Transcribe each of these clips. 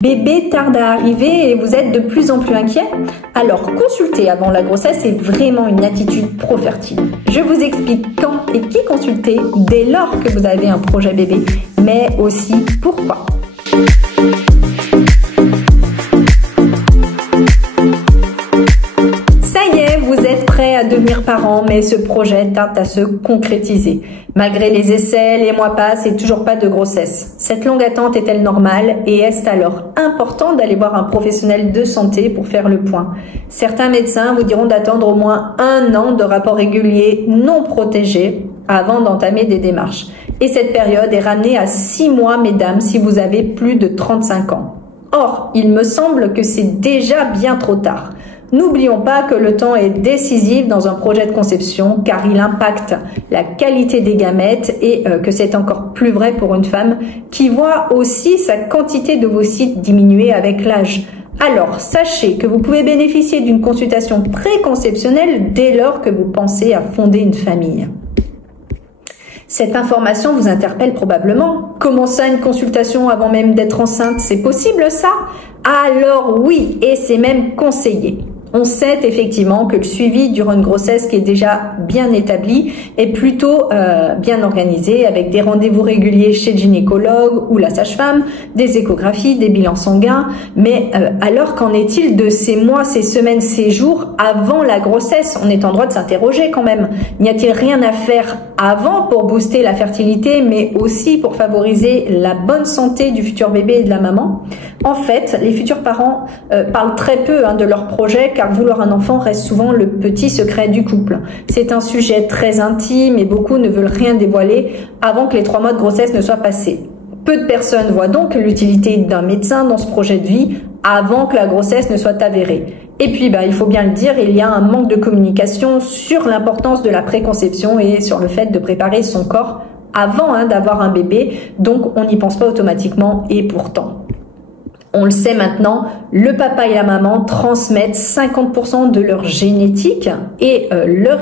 Bébé tarde à arriver et vous êtes de plus en plus inquiet? Alors consulter avant la grossesse est vraiment une attitude pro-fertile. Je vous explique quand et qui consulter dès lors que vous avez un projet bébé, mais aussi pourquoi. Ça y est, vous êtes prêt à devenir parent, mais ce projet tarde à se concrétiser. Malgré les essais, les mois passent et toujours pas de grossesse. Cette longue attente est-elle normale et est-ce alors important d'aller voir un professionnel de santé pour faire le point? Certains médecins vous diront d'attendre au moins 1 an de rapports réguliers non protégés avant d'entamer des démarches. Et cette période est ramenée à 6 mois, mesdames, si vous avez plus de 35 ans. Or, il me semble que c'est déjà bien trop tard. N'oublions pas que le temps est décisif dans un projet de conception car il impacte la qualité des gamètes et que c'est encore plus vrai pour une femme qui voit aussi sa quantité d'ovocytes diminuer avec l'âge. Alors, sachez que vous pouvez bénéficier d'une consultation préconceptionnelle dès lors que vous pensez à fonder une famille. Cette information vous interpelle probablement. Comment ça, une consultation avant même d'être enceinte? C'est possible ça? Alors oui, et c'est même conseillé. On sait effectivement que le suivi durant une grossesse qui est déjà bien établie est plutôt bien organisé avec des rendez-vous réguliers chez le gynécologue ou la sage-femme, des échographies, des bilans sanguins. Mais alors qu'en est-il de ces mois, ces semaines, ces jours avant la grossesse? On est en droit de s'interroger quand même. N'y a-t-il rien à faire avant pour booster la fertilité, mais aussi pour favoriser la bonne santé du futur bébé et de la maman? En fait, les futurs parents parlent très peu de leur projet car vouloir un enfant reste souvent le petit secret du couple. C'est un sujet très intime et beaucoup ne veulent rien dévoiler avant que les 3 mois de grossesse ne soient passés. Peu de personnes voient donc l'utilité d'un médecin dans ce projet de vie avant que la grossesse ne soit avérée. Et puis, il faut bien le dire, il y a un manque de communication sur l'importance de la préconception et sur le fait de préparer son corps avant d'avoir un bébé. Donc, on n'y pense pas automatiquement et pourtant. On le sait maintenant, le papa et la maman transmettent 50% de leur génétique et leur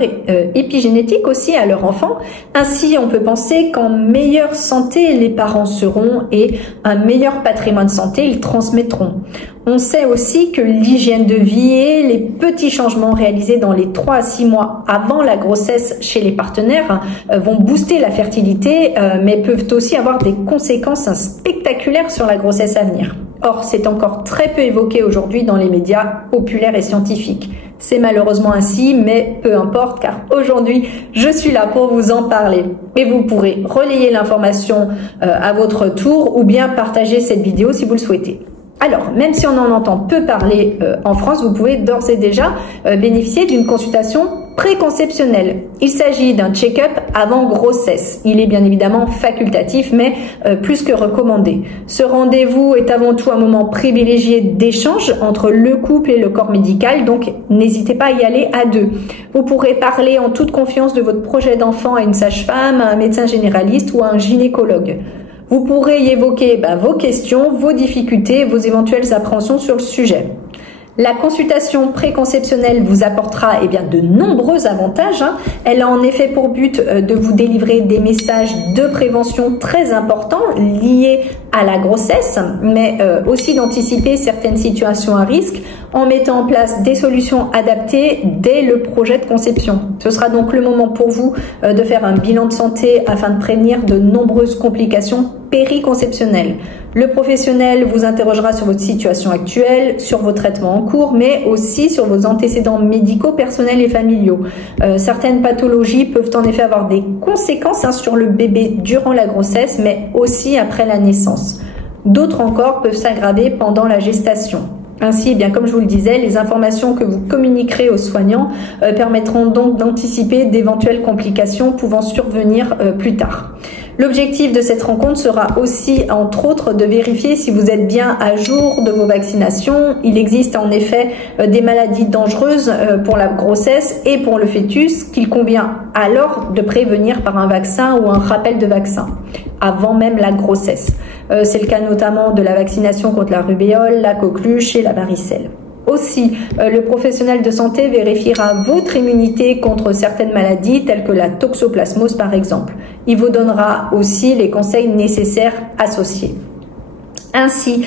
épigénétique aussi à leur enfant. Ainsi, on peut penser qu'en meilleure santé, les parents seront et un meilleur patrimoine de santé, ils transmettront. On sait aussi que l'hygiène de vie et les petits changements réalisés dans les 3 à 6 mois avant la grossesse chez les partenaires vont booster la fertilité, mais peuvent aussi avoir des conséquences spectaculaires sur la grossesse à venir. Or, c'est encore très peu évoqué aujourd'hui dans les médias populaires et scientifiques. C'est malheureusement ainsi, mais peu importe, car aujourd'hui, je suis là pour vous en parler. Et vous pourrez relayer l'information à votre tour ou bien partager cette vidéo si vous le souhaitez. Alors, même si on en entend peu parler en France, vous pouvez d'ores et déjà bénéficier d'une consultation préconceptionnelle. Il s'agit d'un check-up avant grossesse. Il est bien évidemment facultatif, mais plus que recommandé. Ce rendez-vous est avant tout un moment privilégié d'échange entre le couple et le corps médical, donc n'hésitez pas à y aller à 2. Vous pourrez parler en toute confiance de votre projet d'enfant à une sage-femme, à un médecin généraliste ou à un gynécologue. Vous pourrez y évoquer vos questions, vos difficultés, vos éventuelles appréhensions sur le sujet. La consultation préconceptionnelle vous apportera de nombreux avantages. Elle a en effet pour but de vous délivrer des messages de prévention très importants liés à la grossesse, mais aussi d'anticiper certaines situations à risque en mettant en place des solutions adaptées dès le projet de conception. Ce sera donc le moment pour vous de faire un bilan de santé afin de prévenir de nombreuses complications périconceptionnelles. Le professionnel vous interrogera sur votre situation actuelle, sur vos traitements en cours, mais aussi sur vos antécédents médicaux, personnels et familiaux. Certaines pathologies peuvent en effet avoir des conséquences sur le bébé durant la grossesse, mais aussi après la naissance. D'autres encore peuvent s'aggraver pendant la gestation. Ainsi, comme je vous le disais, les informations que vous communiquerez aux soignants permettront donc d'anticiper d'éventuelles complications pouvant survenir plus tard. L'objectif de cette rencontre sera aussi, entre autres, de vérifier si vous êtes bien à jour de vos vaccinations. Il existe en effet des maladies dangereuses pour la grossesse et pour le fœtus qu'il convient alors de prévenir par un vaccin ou un rappel de vaccin avant même la grossesse. C'est le cas notamment de la vaccination contre la rubéole, la coqueluche et la varicelle. Aussi, le professionnel de santé vérifiera votre immunité contre certaines maladies telles que la toxoplasmose par exemple. Il vous donnera aussi les conseils nécessaires associés. Ainsi,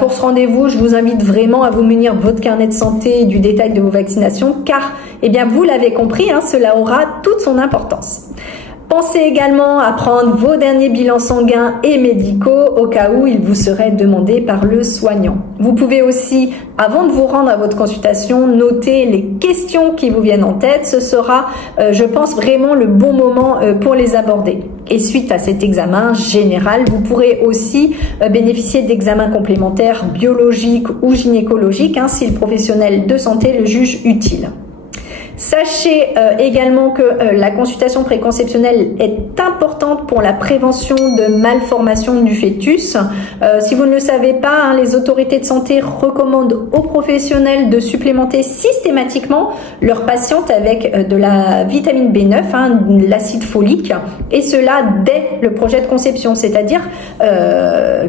pour ce rendez-vous, je vous invite vraiment à vous munir de votre carnet de santé et du détail de vos vaccinations, car, eh bien, vous l'avez compris, cela aura toute son importance. Pensez également à prendre vos derniers bilans sanguins et médicaux au cas où il vous serait demandé par le soignant. Vous pouvez aussi, avant de vous rendre à votre consultation, noter les questions qui vous viennent en tête. Ce sera, je pense, vraiment le bon moment pour les aborder. Et suite à cet examen général, vous pourrez aussi bénéficier d'examens complémentaires biologiques ou gynécologiques si le professionnel de santé le juge utile. Sachez également que la consultation préconceptionnelle est importante pour la prévention de malformations du fœtus. Si vous ne le savez pas, les autorités de santé recommandent aux professionnels de supplémenter systématiquement leurs patientes avec de la vitamine B9, l'acide folique, et cela dès le projet de conception, c'est-à-dire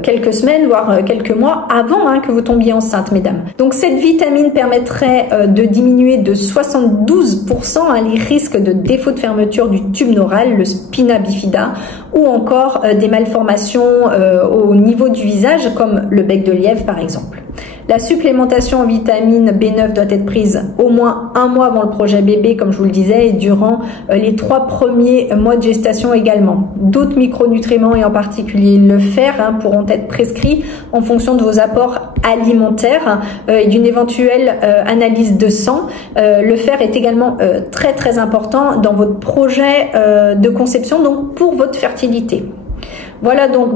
quelques semaines, voire quelques mois avant que vous tombiez enceinte, mesdames. Donc cette vitamine permettrait de diminuer de 72% les risques de défaut de fermeture du tube neural, le spina bifida, ou encore des malformations au niveau du visage, comme le bec de lièvre par exemple. La supplémentation en vitamine B9 doit être prise au moins 1 mois avant le projet bébé, comme je vous le disais, et durant les 3 premiers mois de gestation également. D'autres micronutriments, et en particulier le fer, pourront être prescrits en fonction de vos apports alimentaires et d'une éventuelle analyse de sang. Le fer est également très très important dans votre projet de conception, donc pour votre fertilité. Voilà donc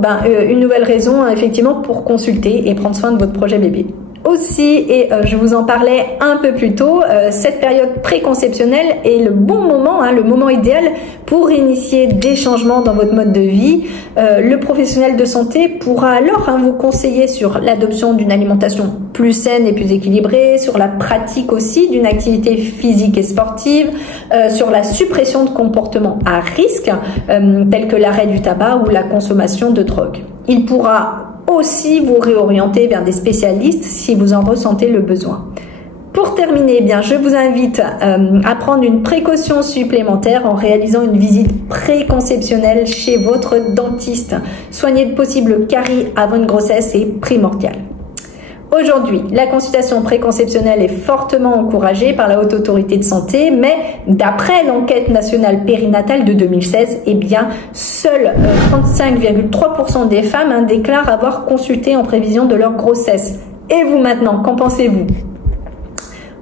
une nouvelle raison effectivement pour consulter et prendre soin de votre projet bébé. Aussi, et je vous en parlais un peu plus tôt, cette période préconceptionnelle est le bon moment, le moment idéal pour initier des changements dans votre mode de vie. Le professionnel de santé pourra alors vous conseiller sur l'adoption d'une alimentation plus saine et plus équilibrée, sur la pratique aussi d'une activité physique et sportive, sur la suppression de comportements à risque, tels que l'arrêt du tabac ou la consommation de drogue. Il pourra aussi vous réorienter vers des spécialistes si vous en ressentez le besoin. Pour terminer, je vous invite à prendre une précaution supplémentaire en réalisant une visite préconceptionnelle chez votre dentiste. Soigner de possibles caries avant une grossesse est primordial. Aujourd'hui, la consultation préconceptionnelle est fortement encouragée par la Haute Autorité de Santé, mais d'après l'enquête nationale périnatale de 2016, seuls 35,3% des femmes déclarent avoir consulté en prévision de leur grossesse. Et vous maintenant, qu'en pensez-vous ?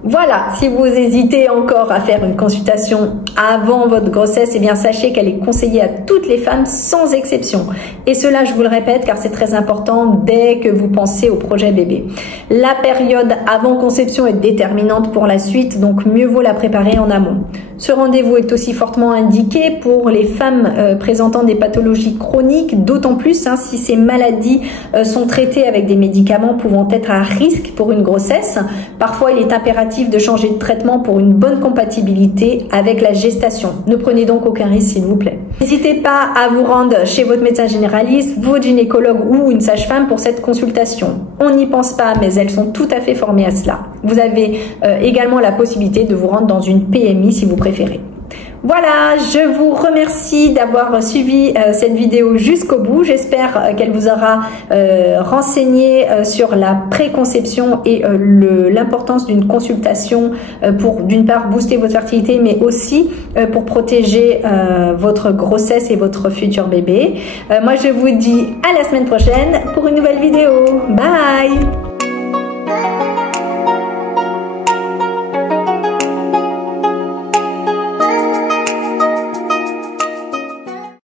Voilà, si vous hésitez encore à faire une consultation avant votre grossesse, sachez qu'elle est conseillée à toutes les femmes sans exception. Et cela, je vous le répète, car c'est très important dès que vous pensez au projet bébé. La période avant conception est déterminante pour la suite, donc mieux vaut la préparer en amont. Ce rendez-vous est aussi fortement indiqué pour les femmes présentant des pathologies chroniques, d'autant plus si ces maladies sont traitées avec des médicaments pouvant être à risque pour une grossesse. Parfois, il est impératif de changer de traitement pour une bonne compatibilité avec la gestation. Ne prenez donc aucun risque, s'il vous plaît. N'hésitez pas à vous rendre chez votre médecin généraliste, votre gynécologue ou une sage-femme pour cette consultation. On n'y pense pas, mais elles sont tout à fait formées à cela. Vous avez également la possibilité de vous rendre dans une PMI si vous préférez. Voilà, je vous remercie d'avoir suivi cette vidéo jusqu'au bout. J'espère qu'elle vous aura renseigné sur la préconception et l'importance d'une consultation pour d'une part booster votre fertilité, mais aussi pour protéger votre grossesse et votre futur bébé. Moi, je vous dis à la semaine prochaine pour une nouvelle vidéo. Bye!